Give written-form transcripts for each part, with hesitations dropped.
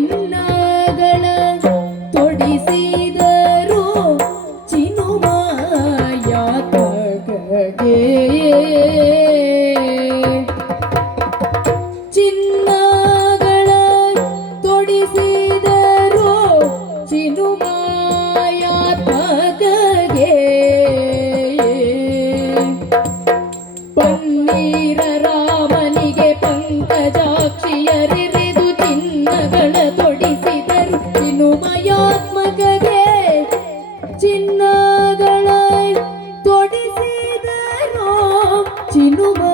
ಚಿನ್ನಗಳ ತೊಡಿಸಿದರು ಚಿನುಮಾಯಾತಗೆ ಚಿನ್ನಗಳ ತೊಡಿಸಿದರು ಚಿನುಮಾಯಾತಗೆ ಪನ್ನೀರ ರಾಮನಿಗೆ ಪಂಕಜಾಕ್ಷಿಯರಿದು ಚಿನ್ನಗಳ ತೊಡಿಸಿದರು ಚಿನುಮಯಾತ್ಮಕಗೆ ಚಿನ್ನಗಳ ತೊಡಿಸಿದರು ಚಿನುಮಯಾತ್ಮಕಗೆ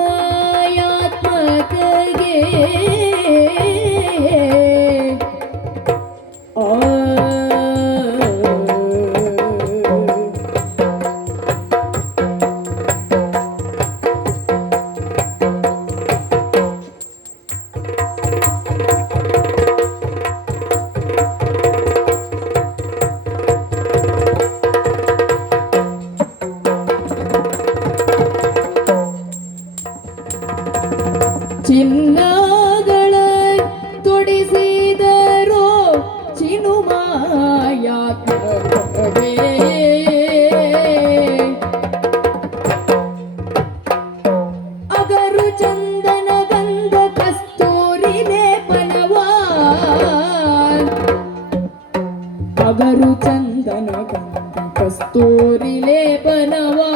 ಚಿನ್ನಗಳ ತೊಡಿಸಿದರು ಚಿನುಮಾಯಾತ್ಮಕಗೆ ಅಗರು ಚಂದನ ಗಂಧ ಕಸ್ತೂರಿ ಲೇಪನವಾ ಅಗರು ಚಂದನ ಗಂಧ ಕಸ್ತೂರಿ ಲೇಪನವಾ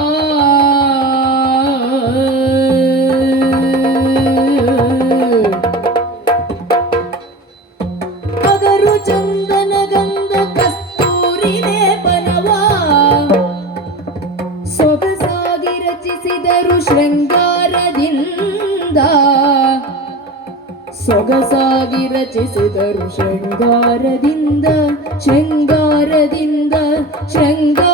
ಚಂದನ ಗಂಧ ಕಸ್ತೂರಿ ಲೇಪನವಾ ಸೊಗಸಾಗಿ ರಚಿಸಿದರು ಶೃಂಗಾರದಿಂದ ಸೊಗಸಾಗಿ ರಚಿಸಿದರು ಶೃಂಗಾರದಿಂದ ಶೃಂಗಾರದಿಂದ ಶೃಂಗಾರ